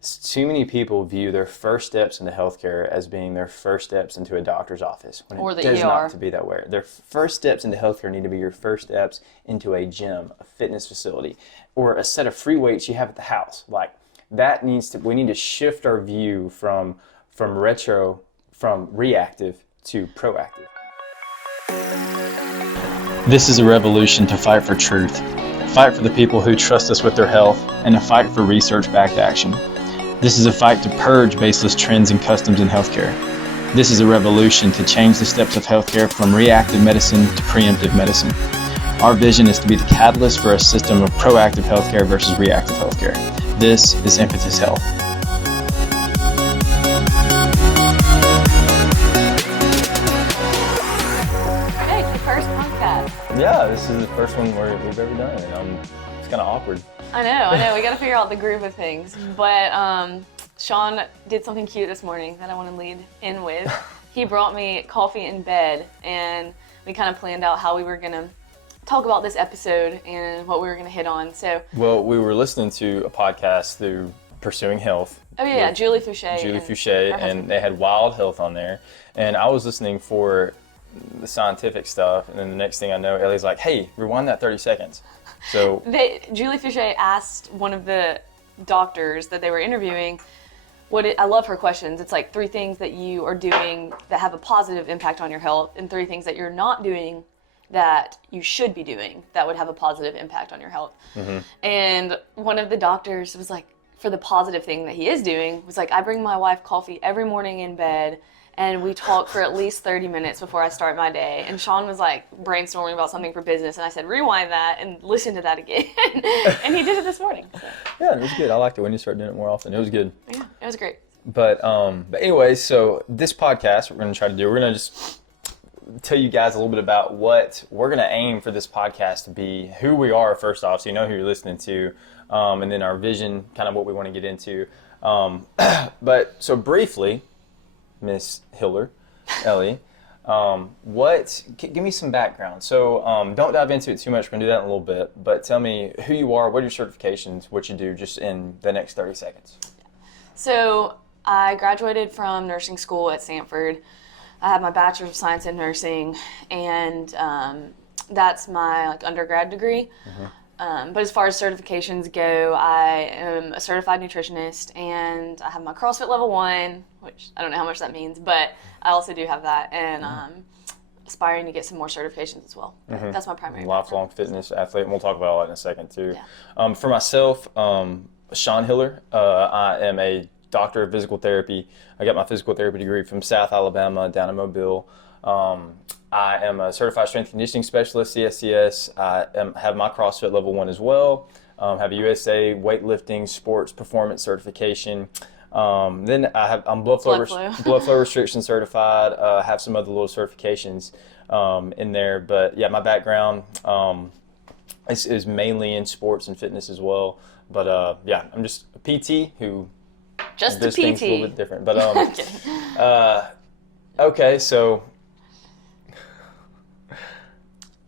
too many people view their first steps into healthcare as being their first steps into a doctor's office, when Or it the does ER. not to be that way. Their first steps into healthcare need to be your first steps into a gym, a fitness facility, or a set of free weights you have at the house. Like we need to shift our view from reactive to proactive. This is a revolution to fight for truth, fight for the people who trust us with their health, and a fight for research-backed action. This is a fight to purge baseless trends and customs in healthcare. This is a revolution to change the steps of healthcare from reactive medicine to preemptive medicine. Our vision is to be the catalyst for a system of proactive healthcare versus reactive healthcare. This is Impetus Health. Hey, it's the first podcast. Yeah, this is the first one we've ever done, and it's kind of awkward. I know. We got to figure out the groove of things. But Sean did something cute this morning that I want to lead in with. He brought me coffee in bed, and we kind of planned out how we were going to talk about this episode and what we were going to hit on. So, well, we were listening to a podcast through Pursuing Health. Oh yeah, Julie Fouché. And they had Wild Health on there. And I was listening for the scientific stuff, and then the next thing I know, Ellie's like, hey, rewind that 30 seconds. So Julie Fouché asked one of the doctors that they were interviewing, I love her questions. It's like 3 things that you are doing that have a positive impact on your health, and 3 things that you're not doing that you should be doing that would have a positive impact on your health. Mm-hmm. And one of the doctors was like, for the positive thing that he is doing, was like, I bring my wife coffee every morning in bed, and we talk for at least 30 minutes before I start my day. And Sean was like brainstorming about something for business, and I said, rewind that and listen to that again. And he did it this morning. So. Yeah, it was good. I liked it when you start doing it more often. It was good. Yeah, it was great. But anyway, so this podcast we're going to try to do, we're going to just tell you guys a little bit about what we're going to aim for this podcast to be, who we are first off, so you know who you're listening to, and then our vision, kind of what we want to get into. But so briefly, Miss Hiller, Ellie, give me some background. So don't dive into it too much. We're going to do that in a little bit. But tell me who you are, what are your certifications, what you do, just in the next 30 seconds. So I graduated from nursing school at Stanford. I have my Bachelor's of Science in Nursing, and that's my undergrad degree. Mm-hmm. But as far as certifications go, I am a certified nutritionist, and I have my CrossFit Level 1, which I don't know how much that means, but I also do have that, and aspiring to get some more certifications as well. Mm-hmm. That's my primary lifelong fitness athlete, and we'll talk about all that in a second too. Yeah. For myself, Sean Hiller, I am a doctor of physical therapy. I got my physical therapy degree from South Alabama down in Mobile. I am a certified strength conditioning specialist, CSCS. I have my CrossFit Level 1 as well. Have a USA weightlifting sports performance certification. Then I'm blood flow restriction certified. Have some other little certifications in there. But yeah, my background is mainly in sports and fitness as well. But yeah, I'm just a PT who just does a PT. Things a little bit different. But okay, so.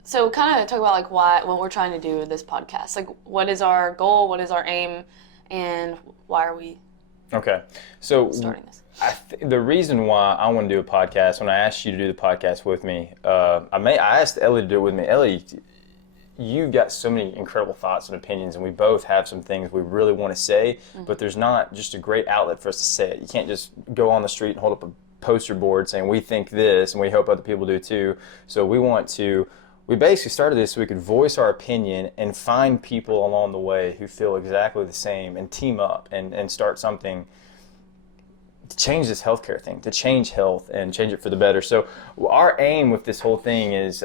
So kind of talk about like what we're trying to do with this podcast. Like, what is our goal? What is our aim? And why are we starting this? The reason why I want to do a podcast, when I asked you to do the podcast with me, I asked Ellie to do it with me. Ellie, you got so many incredible thoughts and opinions, and we both have some things we really want to say, but there's not just a great outlet for us to say it. You can't just go on the street and hold up a poster board saying we think this, and we hope other people do too. So we basically started this so we could voice our opinion and find people along the way who feel exactly the same and team up and start something to change this healthcare thing, to change health and change it for the better. So our aim with this whole thing is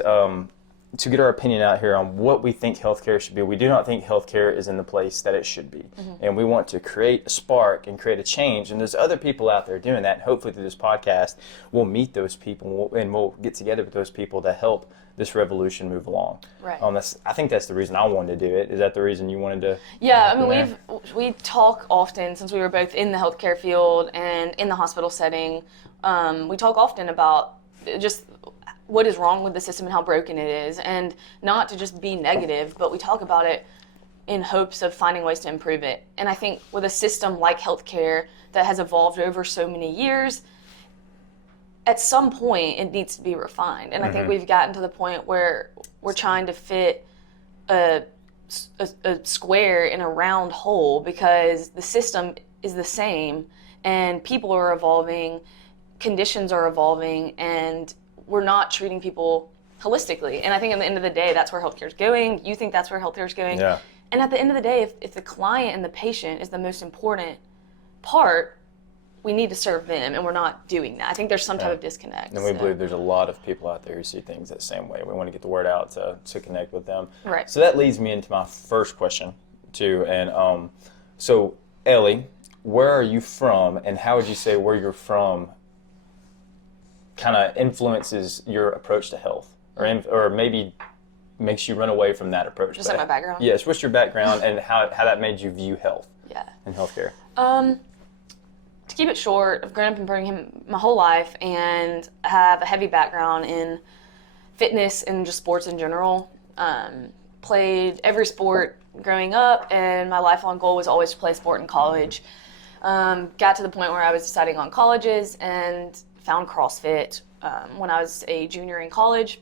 to get our opinion out here on what we think healthcare should be. We do not think healthcare is in the place that it should be. Mm-hmm. And we want to create a spark and create a change. And there's other people out there doing that. And hopefully through this podcast, we'll meet those people and we'll get together with those people to help this revolution move along. Right. I think that's the reason I wanted to do it. Is that the reason you wanted to? Yeah, I mean, we talk often, since we were both in the healthcare field and in the hospital setting. We talk often about just what is wrong with the system and how broken it is, and not to just be negative, but we talk about it in hopes of finding ways to improve it. And I think with a system like healthcare that has evolved over so many years, at some point it needs to be refined. And I think we've gotten to the point where we're trying to fit a square in a round hole because the system is the same and people are evolving, conditions are evolving, and we're not treating people holistically. And I think at the end of the day, that's where healthcare is going. You think that's where healthcare is going. Yeah. And at the end of the day, if the client and the patient is the most important part, we need to serve them, and we're not doing that. I think there's some type of disconnect. And we believe there's a lot of people out there who see things that same way. We want to get the word out to connect with them. Right. So that leads me into my first question, too. And so, Ellie, where are you from, and how would you say where you're from kind of influences your approach to health, or maybe makes you run away from that approach? Just like my background? Yes, what's your background and how that made you view health and healthcare? To keep it short, I've grown up in Birmingham my whole life and have a heavy background in fitness and just sports in general. Played every sport growing up, and my lifelong goal was always to play sport in college. Got to the point where I was deciding on colleges and found CrossFit when I was a junior in college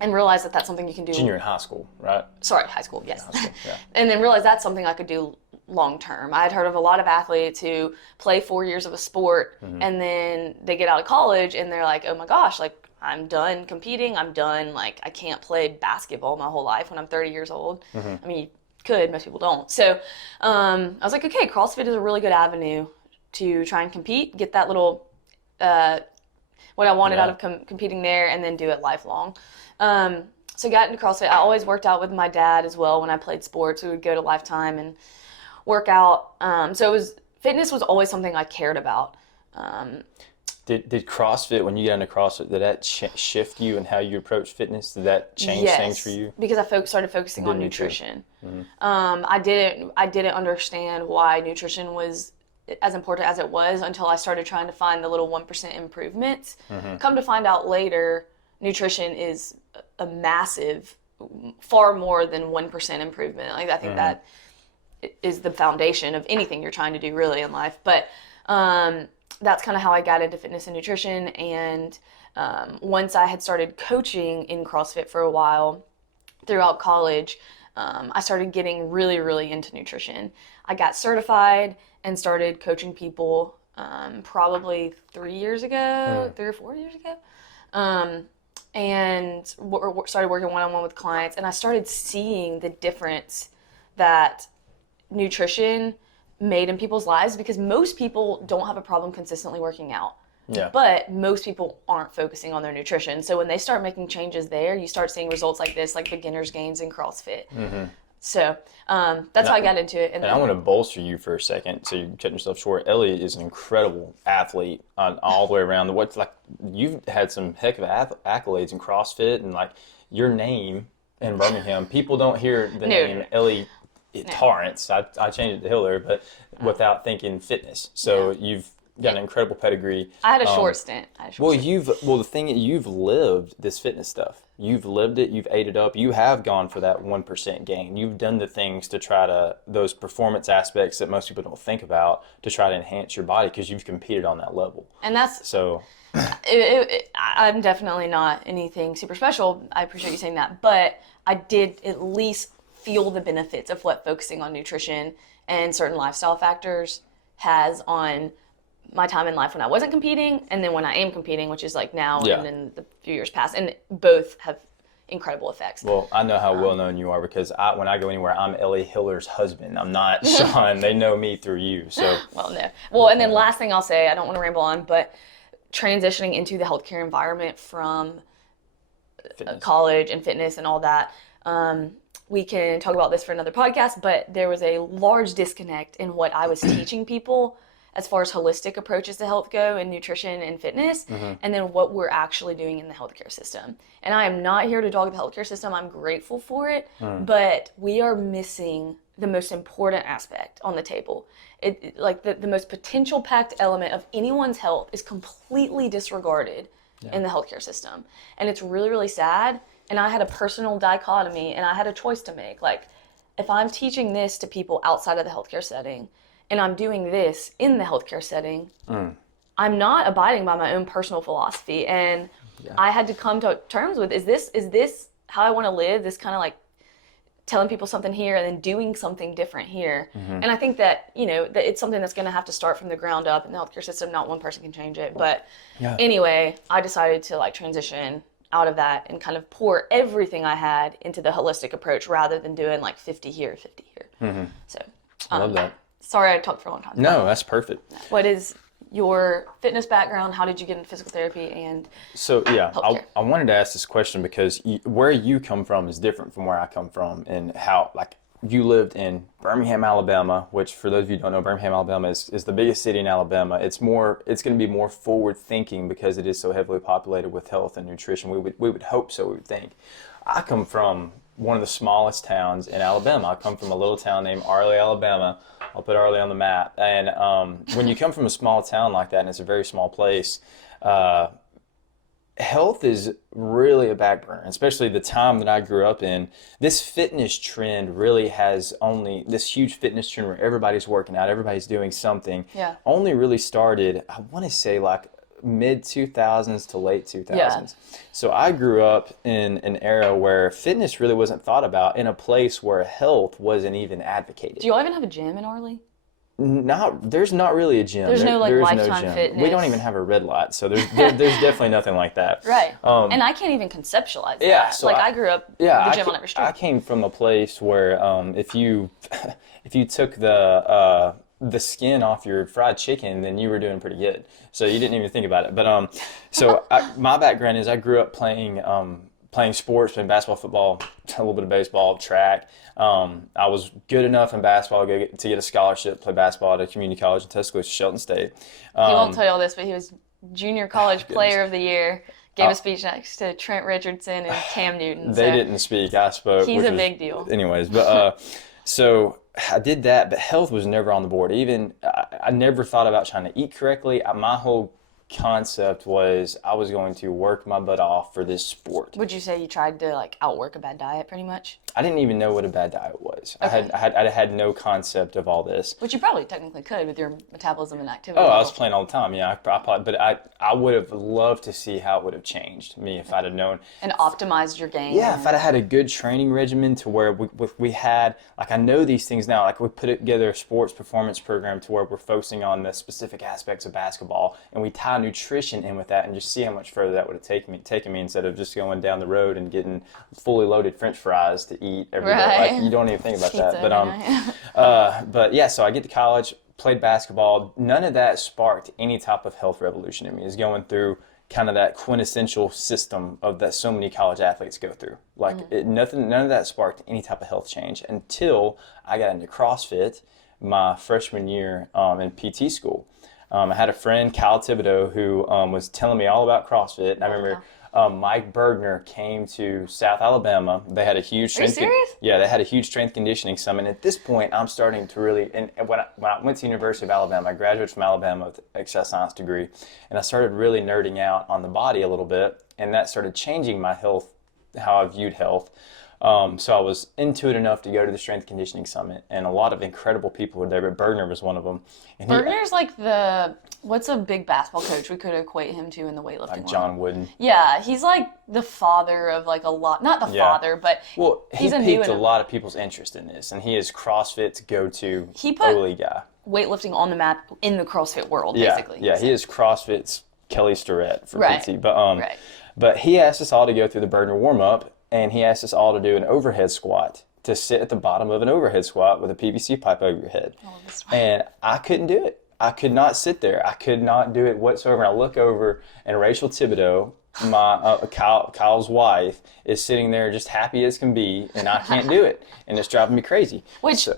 and realized that that's something you can do. Junior in high school, right? Sorry, high school, yes. High school, yeah. And then realized that's something I could do long term. I had heard of a lot of athletes who play 4 years of a sport and then they get out of college and they're like, oh my gosh, like I'm done competing. I'm done. Like I can't play basketball my whole life when I'm 30 years old. I mean, you could, most people don't. So I was like, okay, CrossFit is a really good avenue to try and compete, get that little, what I wanted out of competing there, and then do it lifelong. So got into CrossFit. I always worked out with my dad as well when I played sports. We would go to Lifetime and work out. So fitness was always something I cared about. Did CrossFit, when you got into CrossFit, did that shift you and how you approach fitness? Did that change things for you? Because I started focusing on nutrition. I didn't understand why nutrition was as important as it was until I started trying to find the little 1% improvements. Come to find out later, nutrition is a massive, far more than 1% improvement. Like I think that is the foundation of anything you're trying to do really in life. But that's kind of how I got into fitness and nutrition. And once I had started coaching in CrossFit for a while throughout college, I started getting really, really into nutrition. I got certified and started coaching people probably 3 years ago, 3 or 4 years ago. And started working one-on-one with clients. And I started seeing the difference that nutrition made in people's lives, because most people don't have a problem consistently working out. Yeah. But most people aren't focusing on their nutrition. So when they start making changes there, you start seeing results like this, like beginner's gains in CrossFit. So that's how I got into it. And I want to bolster you for a second, so you're cutting yourself short. Ellie is an incredible athlete on all the way around. You've had some heck of accolades in CrossFit, and like your name in Birmingham, people don't hear the name Ellie Torrance. I changed it to Hiller, but without thinking fitness. So you've got an incredible pedigree. I had a short stint. The thing is, you've lived this fitness stuff. You've lived it. You've ate it up. You have gone for that 1% gain. You've done the things to try to, those performance aspects that most people don't think about, to try to enhance your body, because you've competed on that level. And that's so. I'm definitely not anything super special. I appreciate you saying that, but I did at least feel the benefits of what focusing on nutrition and certain lifestyle factors has on my time in life when I wasn't competing, and then when I am competing, which is like now and in the few years past, and both have incredible effects. Well, I know how well known you are, because when I go anywhere, I'm Ellie Hiller's husband. I'm not Sean. They know me through you. So. Well, no. Well, and then last thing I'll say, I don't want to ramble on, but transitioning into the healthcare environment from college and fitness and all that, we can talk about this for another podcast, but there was a large disconnect in what I was teaching people as far as holistic approaches to health go in nutrition and fitness, and then what we're actually doing in the healthcare system. And I am not here to dog the healthcare system. I'm grateful for it, but we are missing the most important aspect on the table. Like the most potential packed element of anyone's health is completely disregarded in the healthcare system. And it's really, really sad. And I had a personal dichotomy, and I had a choice to make. Like, if I'm teaching this to people outside of the healthcare setting and I'm doing this in the healthcare setting, I'm not abiding by my own personal philosophy. And I had to come to terms with, is this how I want to live? This kind of like telling people something here and then doing something different here. And I think that, that it's something that's going to have to start from the ground up in the healthcare system. Not one person can change it. But anyway, I decided to like transition out of that and kind of pour everything I had into the holistic approach rather than doing like 50 here, 50 here. So I love that. Sorry I talked for a long time. No, that's perfect. What is your fitness background? How did you get into physical therapy and So healthcare? I wanted to ask this question because where you come from is different from where I come from, and how like you lived in Birmingham, Alabama, which for those of you who don't know, Birmingham, Alabama is the biggest city in Alabama. It's going to be more forward thinking because it is so heavily populated with health and nutrition. We would hope so, we would think. I come from one of the smallest towns in Alabama. I come from a little town named Arley, Alabama. I'll put Arley on the map. And when you come from a small town like that, and it's a very small place, health is really a back burner, especially the time that I grew up in. This fitness trend really has only, this huge fitness trend where everybody's working out, everybody's doing something, only really started, I want to say like mid 2000s to late 2000s. So I grew up in an era where fitness really wasn't thought about, in a place where health wasn't even advocated. Do you all even have a gym in Arley? There's not really a gym. There's no like there's Lifetime no gym. Fitness. We don't even have a red light, so there's definitely nothing like that. Right. And I can't even conceptualize that. So like I grew up with a gym on every street. I came from a place where if you took the skin off your fried chicken, then you were doing pretty good. So you didn't even think about it. But my background is I grew up playing sports, playing basketball, football, a little bit of baseball, track. I was good enough in basketball to get a scholarship, play basketball at a community college in Tuscaloosa, Shelton State. He won't tell you all this, but he was junior college player of the year. Gave a speech next to Trent Richardson and Cam Newton. They didn't speak. I spoke. He's a big deal. Anyways, but so I did that, but health was never on the board. Even I never thought about trying to eat correctly. My whole concept was I was going to work my butt off for this sport. Would you say you tried to like outwork a bad diet pretty much? I didn't even know what a bad diet was. Okay. I had no concept of all this. Which you probably technically could with your metabolism and activity. Oh, level. I was playing all the time. Yeah, I probably, but I would have loved to see how it would have changed me if I'd have known. And optimized your game. Yeah, if I'd have had a good training regimen to where we had, like I know these things now, like we put together a sports performance program to where we're focusing on the specific aspects of basketball, and we tie nutrition in with that, and just see how much further that would have taken me instead of just going down the road and getting fully loaded French fries to eat every day. Like, you don't even think about that. But yeah, so I get to college, played basketball. None of that sparked any type of health revolution in me. It's going through kind of that quintessential system of that so many college athletes go through. Like none of that sparked any type of health change until I got into CrossFit my freshman year in PT school. I had a friend, Kyle Thibodeau, who was telling me all about CrossFit. And I remember Mike Bergner came to South Alabama. They had a huge strength. Are you serious? Yeah, they had a huge strength conditioning summit. And at this point, I'm starting to really. And when I went to University of Alabama, I graduated from Alabama with an exercise science degree, and I started really nerding out on the body a little bit, and that started changing my health, how I viewed health. So I was into it enough to go to the Strength Conditioning Summit, and a lot of incredible people were there, but Bergner was one of them. And Bergner's like what's a big basketball coach we could equate him to in the weightlifting world? John Wooden. Yeah, he's like the father of like a lot, not the father, but he piqued a lot of people's interest in this, and he is CrossFit's go-to early guy. Weightlifting on the map in the CrossFit world, basically. Yeah, he is CrossFit's Kelly Starrett for PT. But he asked us all to go through the Bergner warm-up, and he asked us all to do an overhead squat, to sit at the bottom of an overhead squat with a PVC pipe over your head. And I couldn't do it. I could not sit there. I could not do it whatsoever. And I look over, and Rachel Thibodeau, my Kyle's wife, is sitting there just happy as can be, and I can't do it. And it's driving me crazy.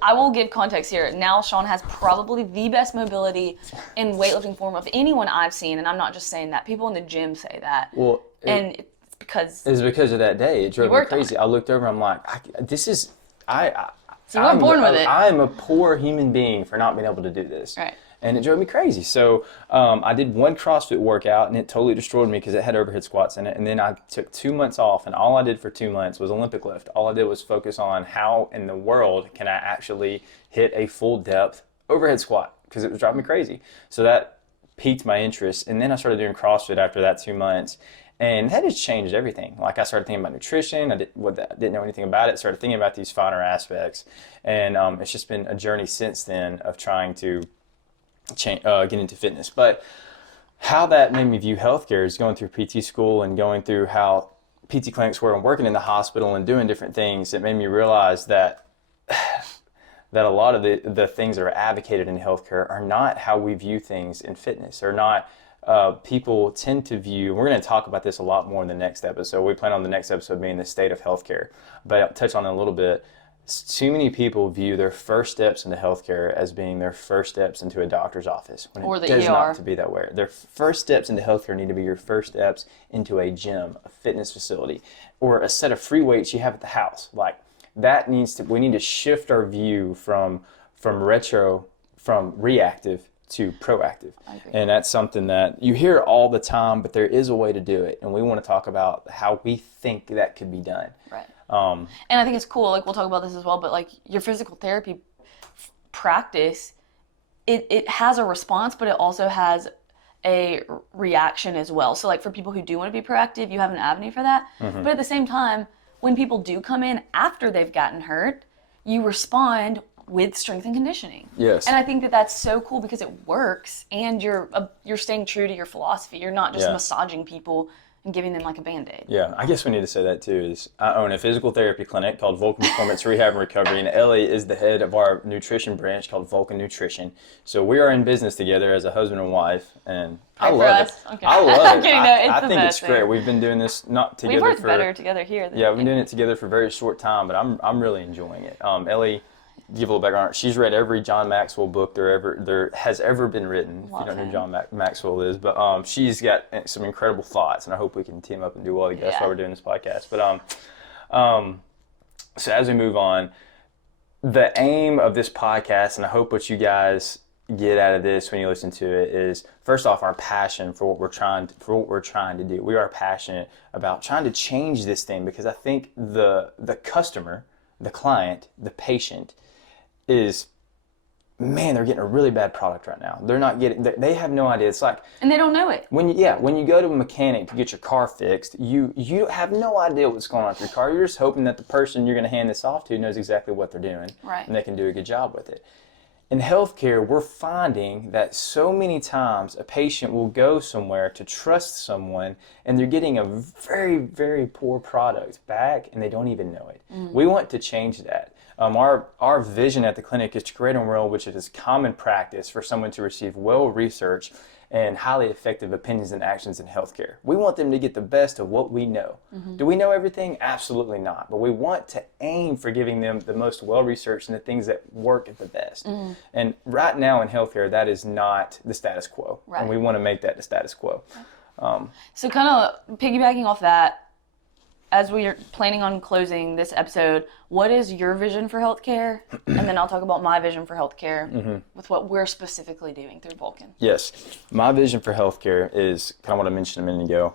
I will give context here. Now Sean has probably the best mobility in weightlifting form of anyone I've seen, and I'm not just saying that. People in the gym say that. It's because of that day. It drove me crazy. I looked over, I'm like, you weren't born with it. I am a poor human being for not being able to do this. Right. And it drove me crazy. So I did one CrossFit workout and it totally destroyed me because it had overhead squats in it. And then I took 2 months off, and all I did for 2 months was Olympic lift. All I did was focus on how in the world can I actually hit a full depth overhead squat, because it was driving me crazy. So that piqued my interest. And then I started doing CrossFit after that 2 months. And that has changed everything. Like, I started thinking about nutrition. I didn't know anything about it. Started thinking about these finer aspects. And it's just been a journey since then of trying to get into fitness. But how that made me view healthcare is going through PT school and going through how PT clinics were and working in the hospital and doing different things. It made me realize that a lot of the things that are advocated in healthcare are not how we view things in fitness. Or not. People tend to view, we're going to talk about this a lot more in the next episode. We plan on the next episode being the state of healthcare, but I'll touch on it a little bit. Too many people view their first steps into healthcare as being their first steps into a doctor's office, when or it the does ER. not to be that way. Their first steps into healthcare need to be your first steps into a gym, a fitness facility, or a set of free weights you have at the house. Like, we need to shift our view from reactive to proactive. And that's something that you hear all the time, but there is a way to do it. And we want to talk about how we think that could be done. Right. And I think it's cool, like, we'll talk about this as well, but like your physical therapy practice, it has a response, but it also has a reaction as well. So like, for people who do want to be proactive, you have an avenue for that. But at the same time, when people do come in after they've gotten hurt, you respond with strength and conditioning. Yes. And I think that that's so cool because it works, and you're staying true to your philosophy. You're not just massaging people and giving them like a Band-Aid. Yeah, I guess we need to say that too. Is I own a physical therapy clinic called Vulcan Performance Rehab and Recovery, and Ellie is the head of our nutrition branch called Vulcan Nutrition. So we are in business together as a husband and wife, and I love it. Okay. I love it. I the think best it's great. thing. We've been doing this not together. We've worked better together here. We've been doing it together for a very short time, but I'm really enjoying it. Ellie, give a little background. She's read every John Maxwell book there has ever been written. If you don't know who John Maxwell is, but she's got some incredible thoughts, and I hope we can team up and do well together. That's why we're doing this podcast. But so as we move on, the aim of this podcast, and I hope what you guys get out of this when you listen to it, is first off our passion for what we're trying to do. We are passionate about trying to change this thing, because I think the customer, the client, the patient is, man, they're getting a really bad product right now. They have no idea. It's like, and they don't know it. When you go to a mechanic to get your car fixed, you have no idea what's going on with your car. You're just hoping that the person you're going to hand this off to knows exactly what they're doing, right, and they can do a good job with it. In healthcare, we're finding that so many times a patient will go somewhere to trust someone, and they're getting a very, very poor product back, and they don't even know it. We want to change that. Our vision at the clinic is to create a world which it is common practice for someone to receive well-researched and highly effective opinions and actions in healthcare. We want them to get the best of what we know. Do we know everything? Absolutely not. But we want to aim for giving them the most well-researched and the things that work at the best. And right now in healthcare, that is not the status quo. Right. And we want to make that the status quo. So kind of piggybacking off that, as we are planning on closing this episode, what is your vision for healthcare? And then I'll talk about my vision for healthcare with what we're specifically doing through Vulcan. Yes. My vision for healthcare is kind of what I mentioned a minute ago.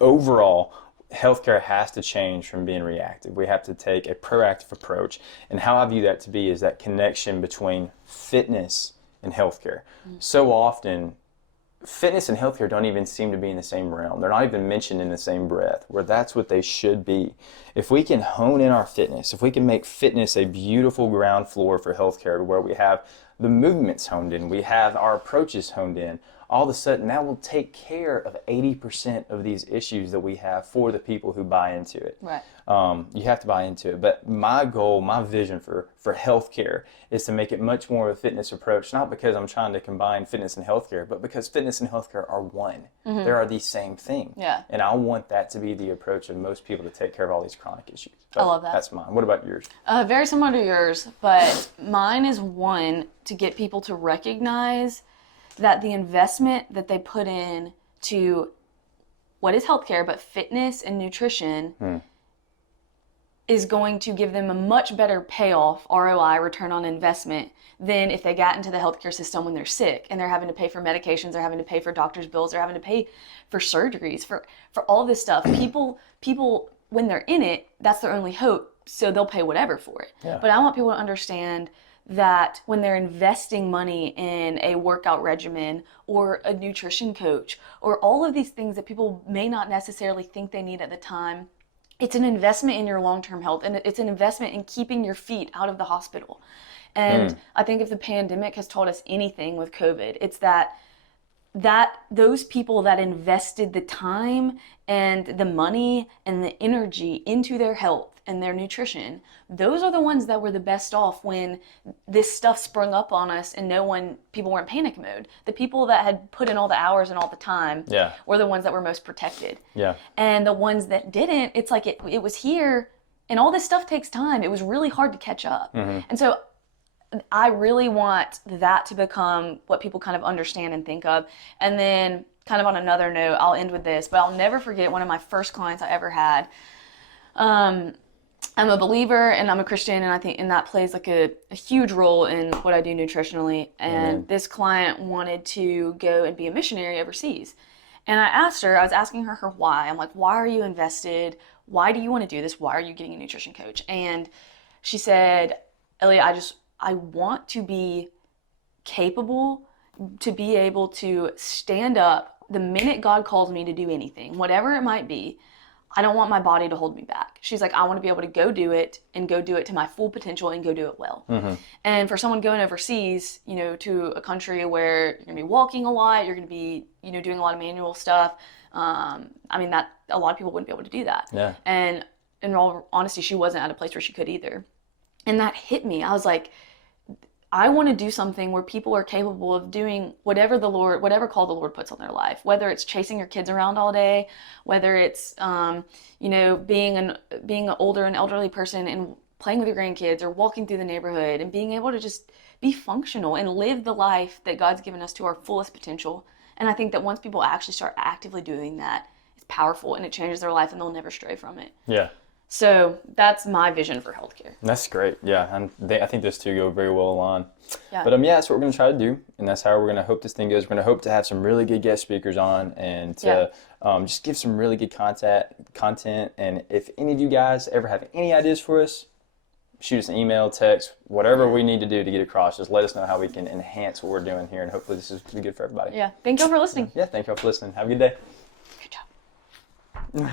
Overall, healthcare has to change from being reactive. We have to take a proactive approach. And how I view that to be is that connection between fitness and healthcare. So often, fitness and healthcare don't even seem to be in the same realm. They're not even mentioned in the same breath, where that's what they should be. If we can hone in our fitness, if we can make fitness a beautiful ground floor for healthcare, where we have the movements honed in, we have our approaches honed in, all of a sudden that will take care of 80% of these issues that we have for the people who buy into it. Right. You have to buy into it. But my goal, my vision for healthcare is to make it much more of a fitness approach, not because I'm trying to combine fitness and healthcare, but because fitness and healthcare are one. They are the same thing. Yeah. And I want that to be the approach of most people to take care of all these chronic issues. But I love that. That's mine. What about yours? Very similar to yours, but mine is one, to get people to recognize that the investment that they put in to what is healthcare, but fitness and nutrition, is going to give them a much better payoff, ROI, return on investment, than if they got into the healthcare system when they're sick and they're having to pay for medications, they're having to pay for doctor's bills, they're having to pay for surgeries, for all this stuff. People, when they're in it, that's their only hope, so they'll pay whatever for it. Yeah. But I want people to understand that when they're investing money in a workout regimen or a nutrition coach or all of these things that people may not necessarily think they need at the time, it's an investment in your long-term health, and it's an investment in keeping your feet out of the hospital. And I think if the pandemic has taught us anything with COVID, it's that those people that invested the time and the money and the energy into their health and their nutrition, those are the ones that were the best off when this stuff sprung up on us and people weren't panic mode. The people that had put in all the hours and all the time were the ones that were most protected. Yeah. And the ones that didn't, it's like it was here, and all this stuff takes time. It was really hard to catch up. And so I really want that to become what people kind of understand and think of. And then kind of on another note, I'll end with this, but I'll never forget one of my first clients I ever had. I'm a believer and I'm a Christian, and I think that plays like a huge role in what I do nutritionally. And this client wanted to go and be a missionary overseas. And I was asking her why. I'm like, why are you invested? Why do you want to do this? Why are you getting a nutrition coach? And she said, Ellie, I want to be capable to be able to stand up the minute God calls me to do anything, whatever it might be. I don't want my body to hold me back. She's like, I want to be able to go do it and go do it to my full potential and go do it well. And for someone going overseas, to a country where you're going to be walking a lot, you're going to be, doing a lot of manual stuff. That a lot of people wouldn't be able to do that. Yeah. And in all honesty, she wasn't at a place where she could either. And that hit me. I was like, I want to do something where people are capable of doing whatever call the Lord puts on their life, whether it's chasing your kids around all day, whether it's, being an older and elderly person and playing with your grandkids or walking through the neighborhood and being able to just be functional and live the life that God's given us to our fullest potential. And I think that once people actually start actively doing that, it's powerful and it changes their life and they'll never stray from it. Yeah. So that's my vision for healthcare. That's great. Yeah. And I think those two go very well along. Yeah. But that's what we're going to try to do. And that's how we're going to hope this thing goes. We're going to hope to have some really good guest speakers on and to just give some really good content. And if any of you guys ever have any ideas for us, shoot us an email, text, whatever we need to do to get across. Just let us know how we can enhance what we're doing here. And hopefully this is good for everybody. Yeah. Thank you all for listening. Yeah. Thank you all for listening. Have a good day. Good job.